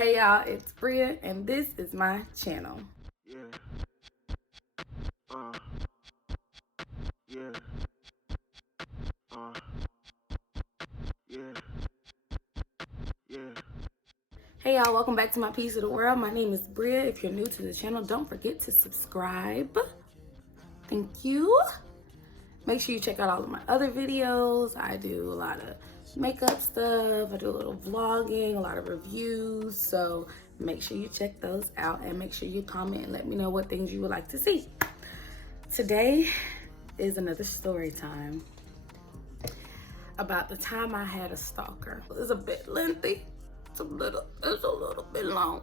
Hey y'all, it's Briaa and this is my channel. Yeah. Yeah. Yeah. Yeah. Hey y'all, welcome back to my piece of the world. My name is Briaa. If you're new to the channel, don't forget to subscribe. Thank you. Make sure you check out all of my other videos. I do a lot of makeup stuff. I do a little vlogging, a lot of reviews. So make sure you check those out and make sure you comment and let me know what things you would like to see. Today is another story time about the time I had a stalker. It's a bit lengthy. It's a little bit long,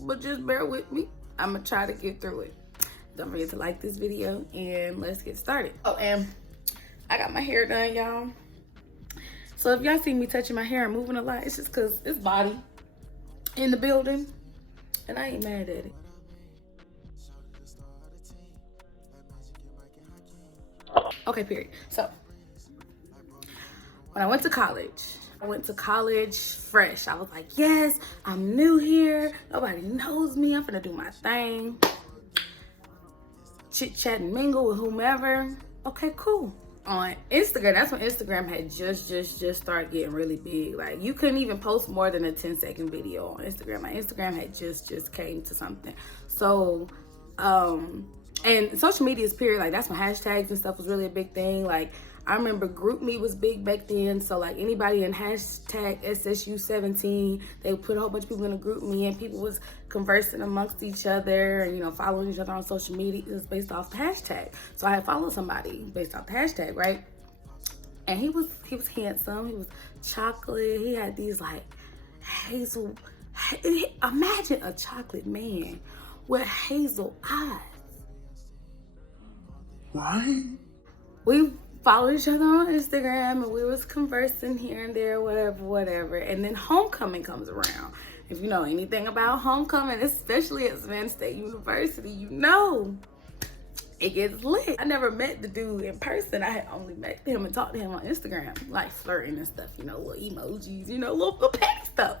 but just bear with me. I'm gonna try to get through it. Don't forget to like this video and let's get started. Oh, and I got my hair done, y'all. So if y'all see me touching my hair and moving a lot, it's just cause it's body in the building and I ain't mad at it. Okay, period. So when I went to college fresh. I was like, yes, I'm new here. Nobody knows me. I'm gonna do my thing. Chit chat and mingle with whomever. Okay, cool. On Instagram, that's when Instagram had just started getting really big. Like you couldn't even post more than a 10-second video on Instagram. My Instagram had just came to something. So, and social media's period, like that's when hashtags and stuff was really a big thing. Like I remember GroupMe was big back then. So like anybody in hashtag SSU17, they would put a whole bunch of people in a GroupMe and people was conversing amongst each other and, you know, following each other on social media. It was based off the hashtag. So I had followed somebody based off the hashtag, right? And he was handsome. He was chocolate. He had these like hazel, imagine a chocolate man with hazel eyes. Right? We followed each other on Instagram and we was conversing here and there, whatever. And then homecoming comes around. If you know anything about homecoming, especially at Savannah State University, you know it gets lit. I never met the dude in person. I had only met him and talked to him on Instagram, like flirting and stuff, you know, little emojis, you know, little petty stuff.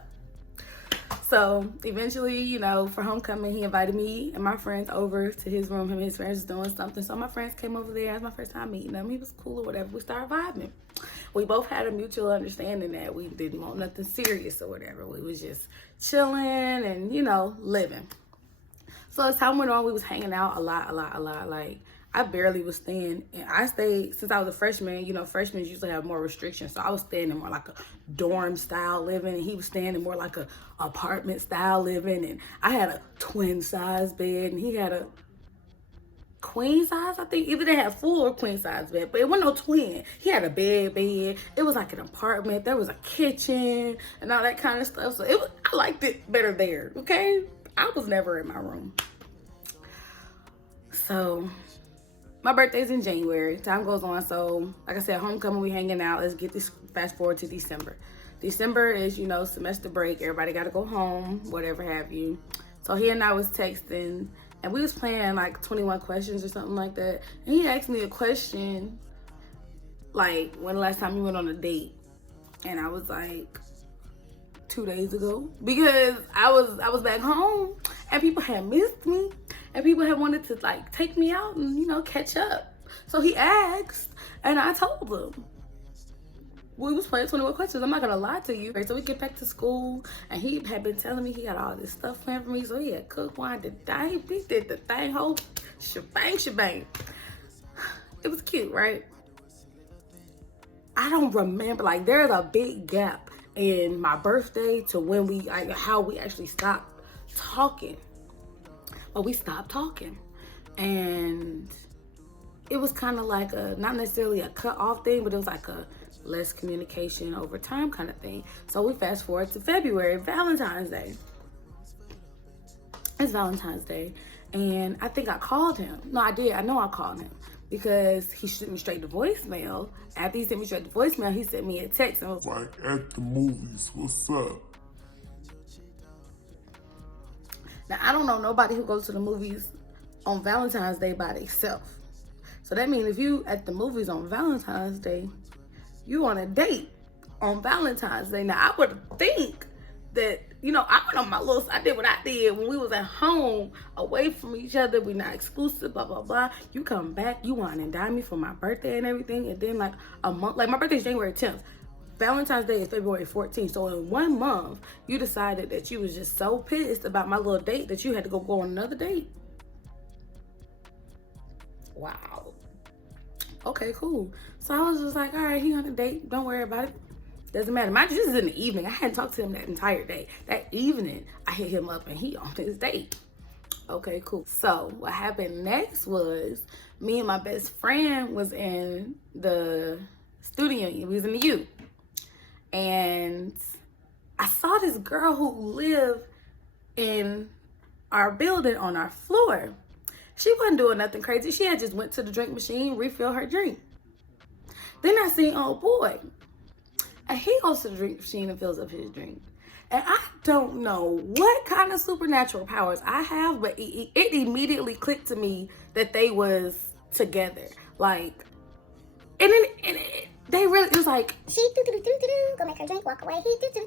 So eventually, you know, for homecoming, he invited me and my friends over to his room. Him and his friends was doing something. So my friends came over there. It was my first time meeting him. He was cool or whatever. We started vibing. We both had a mutual understanding that we didn't want nothing serious or whatever. We was just chilling and, you know, living. So as time went on, we was hanging out a lot. Like I barely was staying. And I stayed, since I was a freshman, you know, freshmen usually have more restrictions. So I was staying in more like a dorm style living. And he was staying in more like a apartment style living. And I had a twin size bed and he had a queen size, I think. Either they had full or queen size bed, but it wasn't no twin. He had a bed. It was like an apartment. There was a kitchen and all that kind of stuff. So I liked it better there, okay? I was never in my room. So my birthday's in January. Time goes on. So like I said, homecoming, we hanging out. Let's get this fast forward to December. December is, you know, semester break. Everybody got to go home, whatever have you. So he and I was texting and we was playing like 21 questions or something like that. And he asked me a question like, when the last time you went on a date? And I was like, 2 days ago, because I was back home and people had missed me and people had wanted to like take me out and, you know, catch up. So he asked and I told him. We was playing 21 questions. I'm not gonna lie to you. So we get back to school and he had been telling me he got all this stuff planned for me. So he had cooked wine, the thing, he did the thing, whole shebang. It was cute, right? I don't remember, like there's a big gap in my birthday to when we, like how we actually stopped talking. But we stopped talking. And it was kind of like a, not necessarily a cut off thing, but it was like a less communication over time kind of thing. So we fast forward to February, Valentine's Day. It's Valentine's Day. And I think I called him. No, I did. I know I called him because he sent me straight to voicemail. After he sent me straight to voicemail, he sent me a text and was like, at the movies, what's up? Now, I don't know nobody who goes to the movies on Valentine's Day by themselves. So that means if you at the movies on Valentine's Day, you on a date on Valentine's Day. Now, I would think that I went on my little, I did what I did when we was at home, away from each other. We not exclusive, blah, blah, blah. You come back, you want to dime me for my birthday and everything. And then like a month, like my birthday is January 10th. Valentine's Day is February 14th. So in 1 month, you decided that you was just so pissed about my little date that you had to go on another date. Wow. Okay, cool. So I was just like, all right, he on a date. Don't worry about it. Doesn't matter. Mind you, this is in the evening. I hadn't talked to him that entire day. That evening, I hit him up and he on his date. Okay, cool. So what happened next was me and my best friend was in the studio. We was in the U. And I saw this girl who lived in our building on our floor. She wasn't doing nothing crazy. She had just went to the drink machine, refill her drink. Then I seen old boy. And he goes to the drink machine and fills up his drink. And I don't know what kind of supernatural powers I have, but it immediately clicked to me that they was together. Like, and they really, it was like, she go make her drink, walk away. He go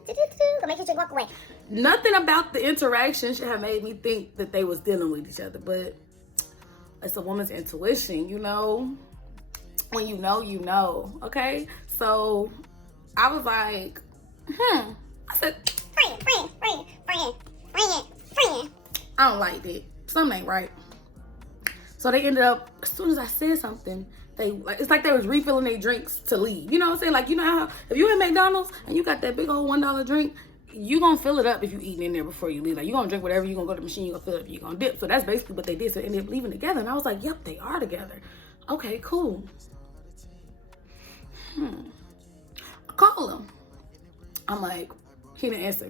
make his drink, walk away. Nothing about the interaction should have made me think that they was dealing with each other, but it's a woman's intuition, When you know, okay? So I was like, I said, Friend. I don't like it. Something ain't right. So they ended up, as soon as I said something, it's like they was refilling their drinks to leave. You know what I'm saying? Like, you know how if you at McDonald's and you got that big old $1 drink, you gonna fill it up if you eating in there before you leave. Like, you gonna drink whatever, you gonna go to the machine, you gonna fill it up, you gonna dip. So that's basically what they did. So they ended up leaving together. And I was like, yep, they are together. Okay, cool. I call him. I'm like, he didn't answer.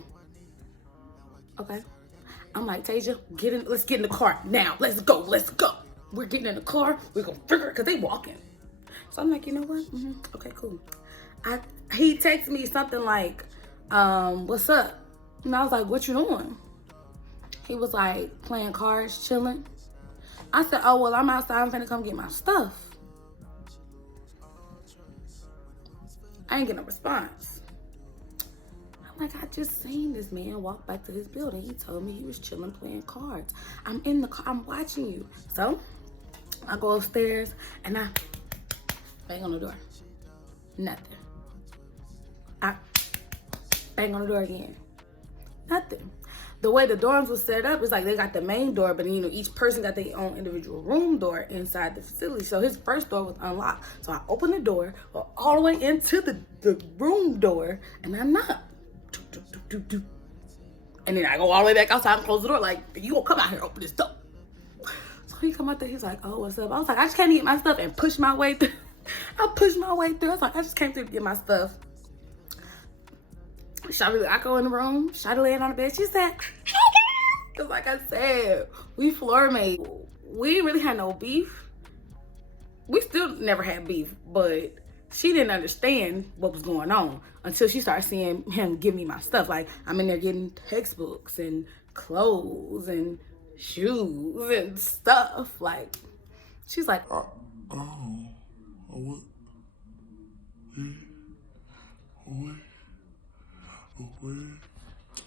Okay. I'm like, Tasia, let's get in the car now. Let's go. We're getting in the car. We're gonna figure it, cause they walking. So I'm like, you know what? Okay, cool. He texted me something like, what's up? And I was like, what you doing? He was like, playing cards, chilling. I said, oh, well, I'm outside. I'm finna come get my stuff. I ain't get no response. I'm like, I just seen this man walk back to his building. He told me he was chilling playing cards. I'm in the car. I'm watching you. So I go upstairs and I bang on the door. Nothing. I bang on the door again. Nothing. The way the dorms was set up is like they got the main door, but each person got their own individual room door inside the facility. So his first door was unlocked. So I opened the door, go all the way into the room door, and I knock. And then I go all the way back outside and close the door. Like, you gonna come out here, open this door. So he come out there, he's like, oh, what's up? I was like, I just came to get my stuff and push my way through. I pushed my way through. I was like, I just came through to get my stuff. I go in the room. Shawty laying on the bed. She said, hey, girl. Because like I said, we floor mates. We really had no beef. We still never had beef, but she didn't understand what was going on until she started seeing him give me my stuff. Like, I'm in there getting textbooks and clothes and shoes and stuff. Like, she's like, what?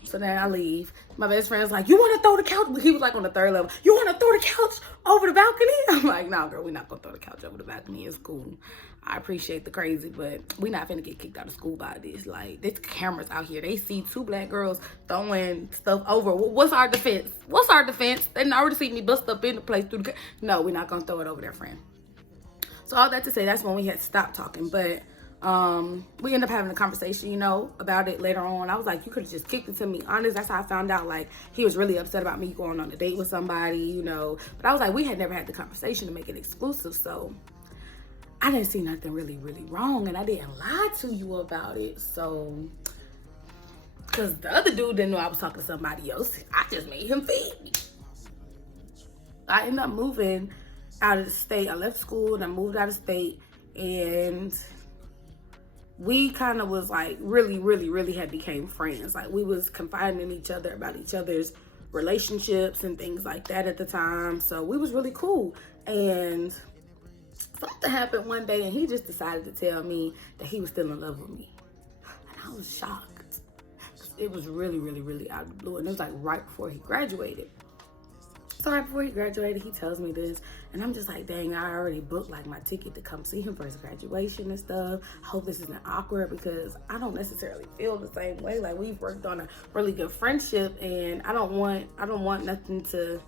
So then I leave. My best friend's like, you want to throw the couch? He was like on the 3rd level. You want to throw the couch over the balcony? I'm like, nah, girl, we're not going to throw the couch over the balcony. It's cool. I appreciate the crazy, but we not finna get kicked out of school by this. Like, there's cameras out here. They see 2 black girls throwing stuff over. What's our defense? They didn't already see me bust up in the place through the No, we're not going to throw it over there, friend. So all that to say, that's when we had to stop talking. But we ended up having a conversation, about it later on. I was like, you could have just kicked it to me. Honest, that's how I found out, like, he was really upset about me going on a date with somebody, But I was like, we had never had the conversation to make it exclusive, so I didn't see nothing really, really wrong, and I didn't lie to you about it, so, because the other dude didn't know I was talking to somebody else. I just made him feed me. I ended up moving out of the state. I left school, and I moved out of state, and we kind of was like really, really, really had became friends. Like, we was confiding in each other about each other's relationships and things like that at the time. So we was really cool. And something happened one day and he just decided to tell me that he was still in love with me. And I was shocked. it was really, really, really out of the blue. And it was like right before he graduated. So right before he graduated, he tells me this, and I'm just like, dang, I already booked like my ticket to come see him for his graduation and stuff. I hope this isn't awkward because I don't necessarily feel the same way. Like, we've worked on a really good friendship, and I don't want nothing to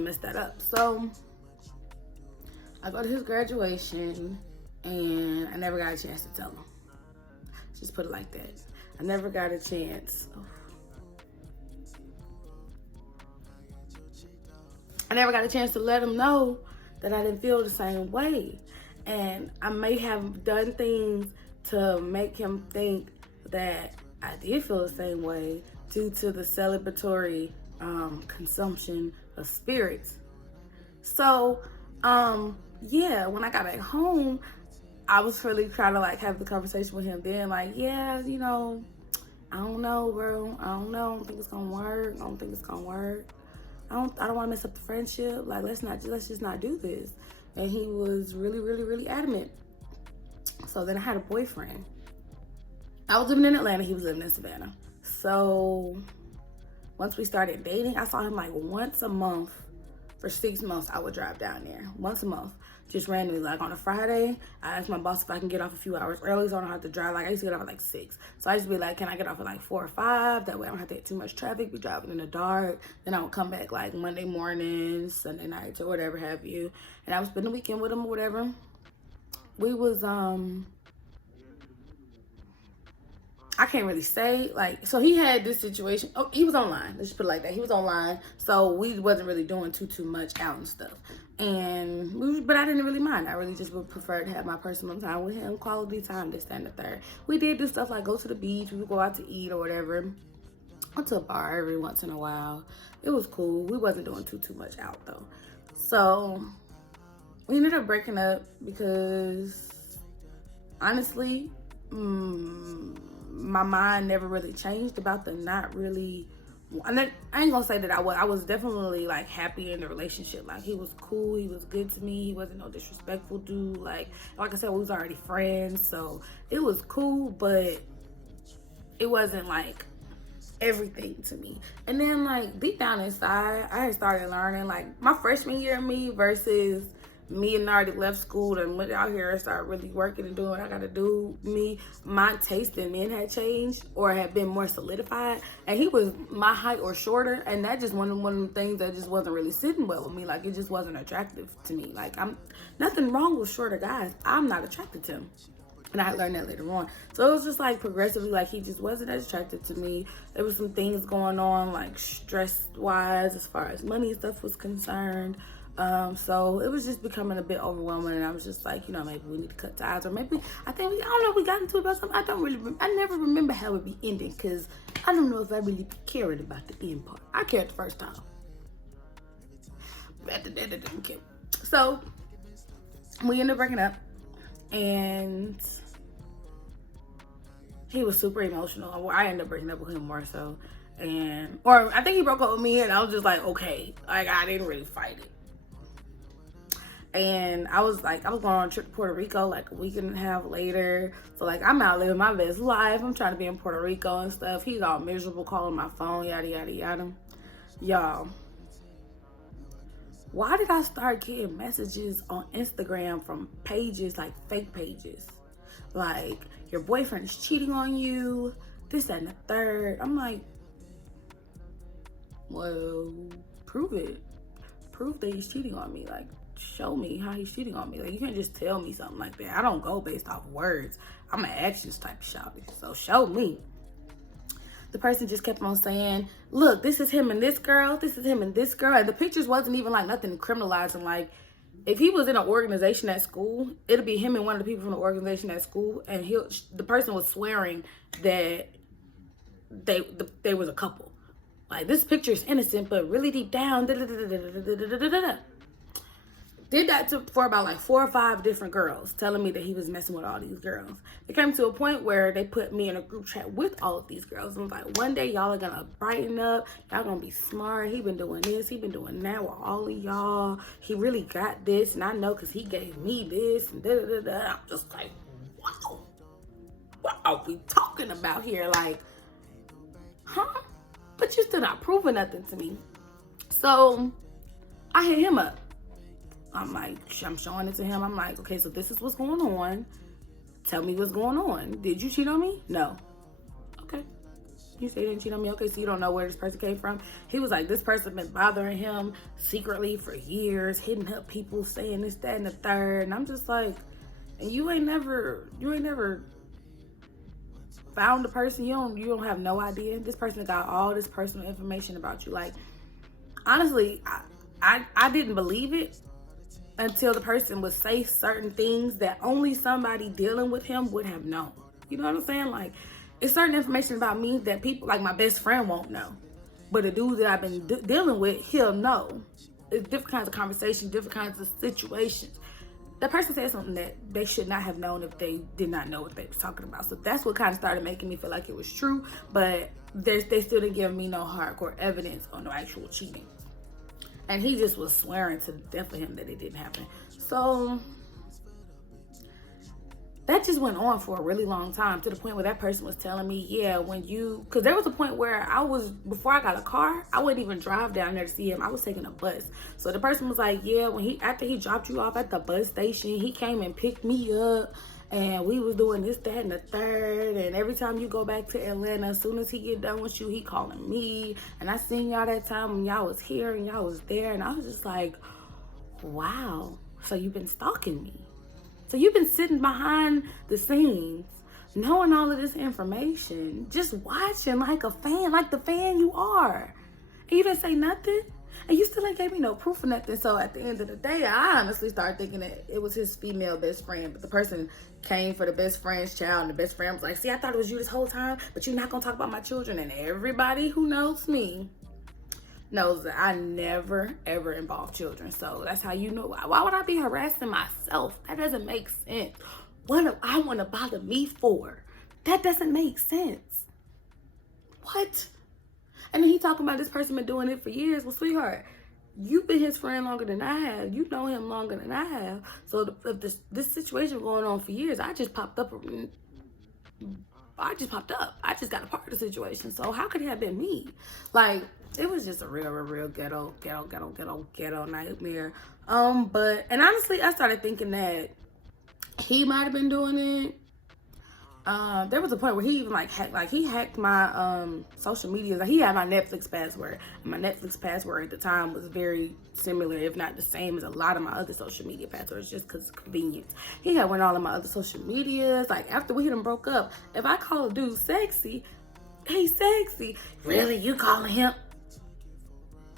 mess that up. So I go to his graduation, and I never got a chance to tell him. Just put it like that. I never got a chance. I never got a chance to let him know that I didn't feel the same way. And I may have done things to make him think that I did feel the same way due to the celebratory consumption of spirits. So, yeah, when I got back home, I was really trying to like have the conversation with him then, like, yeah, you know, I don't know, bro. I don't know. I don't think it's gonna work. I don't think it's gonna work. I don't want to mess up the friendship. Like, let's just not do this. And he was really, really, really adamant. So then I had a boyfriend. I was living in Atlanta. He was living in Savannah. So once we started dating, I saw him like once a month. For 6 months, I would drive down there once a month, just randomly. Like on a Friday, I asked my boss if I can get off a few hours early so I don't have to drive. Like, I used to get off at like 6. So I used to be like, can I get off at like 4 or 5? That way I don't have to hit too much traffic, be driving in the dark. Then I would come back like Monday morning, Sunday nights, or whatever have you. And I would spend the weekend with him or whatever. We was, I can't really say, like, so he had this situation. Oh, he was online. Let's just put it like that. He was online. So we wasn't really doing too much out and stuff. But I didn't really mind. I really just would prefer to have my personal time with him, quality time, this, that, and the third. We did do stuff like go to the beach. We would go out to eat or whatever. Went to a bar every once in a while. It was cool. We wasn't doing too much out though. So we ended up breaking up because honestly, my mind never really changed about the not really. And I ain't gonna say that I was definitely like happy in the relationship. Like, he was cool, he was good to me, he wasn't no disrespectful dude. Like I said, we was already friends, so it was cool, but it wasn't like everything to me. And then like deep down inside, I had started learning like my freshman year of me versus me and already left school and went out here and started really working and doing what I gotta do. My taste in men had changed or had been more solidified. And he was my height or shorter, and that just one of the things that just wasn't really sitting well with me. Like, it just wasn't attractive to me. Like, I'm nothing wrong with shorter guys. I'm not attracted to him. And I learned that later on. So it was just like progressively, like, he just wasn't as attracted to me. There was some things going on, like stress wise, as far as money and stuff was concerned. So it was just becoming a bit overwhelming, and I was just like, you know, maybe we need to cut ties, or maybe I don't know, we got into it about something. I never remember how it be ending, because I don't know if I really cared about the end part. I cared the first time, but after that, I didn't care. So we ended up breaking up, and he was super emotional. Well, I ended up breaking up with him more so, or I think he broke up with me, and I was just like, okay, like, I didn't really fight it. And I was going on a trip to Puerto Rico like a week and a half later. So like, I'm out living my best life. I'm trying to be in Puerto Rico and stuff. He's all miserable, calling my phone, yada, yada, yada. Y'all, why did I start getting messages on Instagram from pages, like fake pages? Like, your boyfriend is cheating on you, this, that, and the third. I'm like, well, prove it. Prove that he's cheating on me. Like, show me how he's cheating on me. Like, you can't just tell me something like that. I don't go based off words. I'm an actions type of shawty. So show me. The person just kept on saying, look, this is him and this girl. This is him and this girl. And the pictures wasn't even like nothing criminalizing. Like, if he was in an organization at school, it'll be him and one of the people from the organization at school. And the person was swearing that they was a couple. Like, this picture is innocent, but really deep down, did that for about like 4 or 5 different girls, telling me that he was messing with all these girls. It came to a point where they put me in a group chat with all of these girls. And was like, one day y'all are gonna brighten up. Y'all gonna be smart. He been doing this. He been doing that with all of y'all. He really got this, and I know because he gave me this. And I'm just like, wow. What are we talking about here? Like, huh? But you still not proving nothing to me. So I hit him up. I'm like, I'm showing it to him. I'm like, okay, so this is what's going on. Tell me what's going on. Did you cheat on me? No. Okay. You say you didn't cheat on me? Okay, so you don't know where this person came from? He was like, this person been bothering him secretly for years, hitting up people, saying this, that, and the third. And I'm just like, and you ain't never found the person. You don't have no idea. This person got all this personal information about you. Like, honestly, I didn't believe it until the person would say certain things that only somebody dealing with him would have known. You know what I'm saying? Like, it's certain information about me that people, like my best friend, won't know. But the dude that I've been dealing with, he'll know. It's different kinds of conversations, different kinds of situations. That person said something that they should not have known if they did not know what they was talking about. So that's what kind of started making me feel like it was true. But they still didn't give me no hardcore evidence on the actual cheating. And he just was swearing to the death of him that it didn't happen. So that just went on for a really long time, to the point where that person was telling me, yeah, because there was a point where before I got a car, I wouldn't even drive down there to see him. I was taking a bus. So the person was like, yeah, after he dropped you off at the bus station, he came and picked me up. And we was doing this, that, and the third. And every time you go back to Atlanta, as soon as he get done with you, he calling me. And I seen y'all that time when y'all was here and y'all was there. And I was just like, wow. So you've been stalking me. So you've been sitting behind the scenes, knowing all of this information, just watching like a fan, like the fan you are. And you didn't say nothing? And you still ain't gave me no proof of nothing. So at the end of the day, I honestly started thinking that it was his female best friend. But the person came for the best friend's child. And the best friend was like, see, I thought it was you this whole time. But you're not going to talk about my children. And everybody who knows me knows that I never, ever involve children. So that's how you know. Why would I be harassing myself? That doesn't make sense. What do I want to bother me for? That doesn't make sense. What? And then he talking about this person been doing it for years. Well, sweetheart, you've been his friend longer than I have. You know him longer than I have. So if this situation going on for years, I just popped up. I just got a part of the situation. So how could it have been me? Like, it was just a real ghetto nightmare. And honestly, I started thinking that he might have been doing it. There was a point where he even hacked my social media. Like, he had my Netflix password. And my Netflix password at the time was very similar, if not the same, as a lot of my other social media passwords, just because of convenience. He had went all of my other social medias. Like, after we done broke up, if I call a dude sexy, he's sexy. Really? You calling him?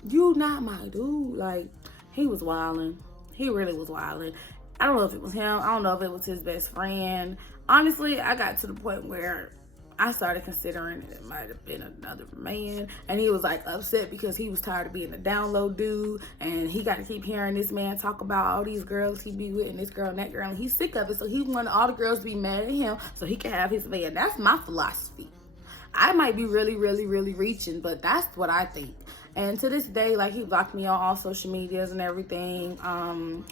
You not my dude. Like, he was wilding. He really was wilding. I don't know if it was him. I don't know if it was his best friend. Honestly, I got to the point where I started considering it might have been another man. And he was like upset because he was tired of being a download dude. And he got to keep hearing this man talk about all these girls he be with and this girl and that girl. And he's sick of it. So he wanted all the girls to be mad at him so he can have his man. That's my philosophy. I might be really reaching, but that's what I think. And to this day, like, he blocked me on all social medias and everything.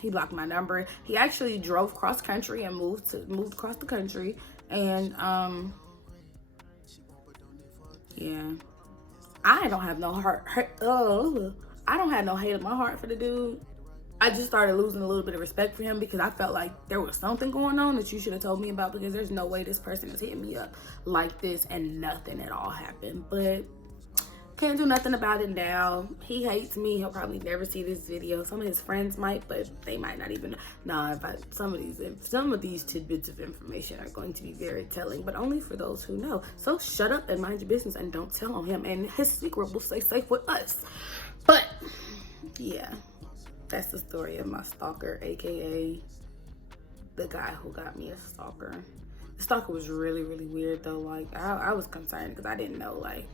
He blocked my number. He actually drove cross country and moved across the country. And yeah, I don't have no I don't have no hate in my heart for the dude. I just started losing a little bit of respect for him because I felt like there was something going on that you should have told me about, because there's no way this person is hitting me up like this and nothing at all happened. But can't do nothing about it now. He hates me. He'll probably never see this video. Some of his friends might, but they might not even know. Some of these tidbits of information are going to be very telling, but only for those who know. So shut up and mind your business and don't tell on him, and his secret will stay safe with us. But yeah, that's the story of my stalker, aka the guy who got me a stalker. The stalker was really weird though. Like, I was concerned because I didn't know, like,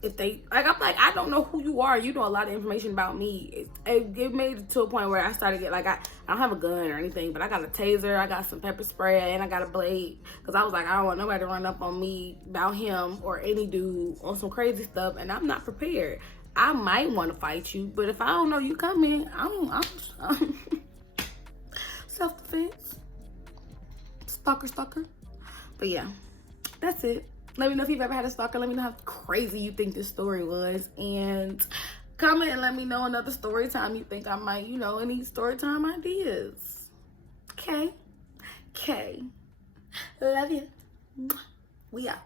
if they, like, I'm like, I don't know who you are. You know a lot of information about me. It made it to a point where I started getting, like, I don't have a gun or anything, but I got a taser, I got some pepper spray, and I got a blade. Because I was like, I don't want nobody to run up on me about him or any dude on some crazy stuff, and I'm not prepared. I might want to fight you, but if I don't know you coming, I'm self-defense. Stalker. But yeah, that's it. Let me know if you've ever had a stalker. Let me know how crazy you think this story was. And comment and let me know another story time you think I might, any story time ideas. Okay? Okay. Love you. We out.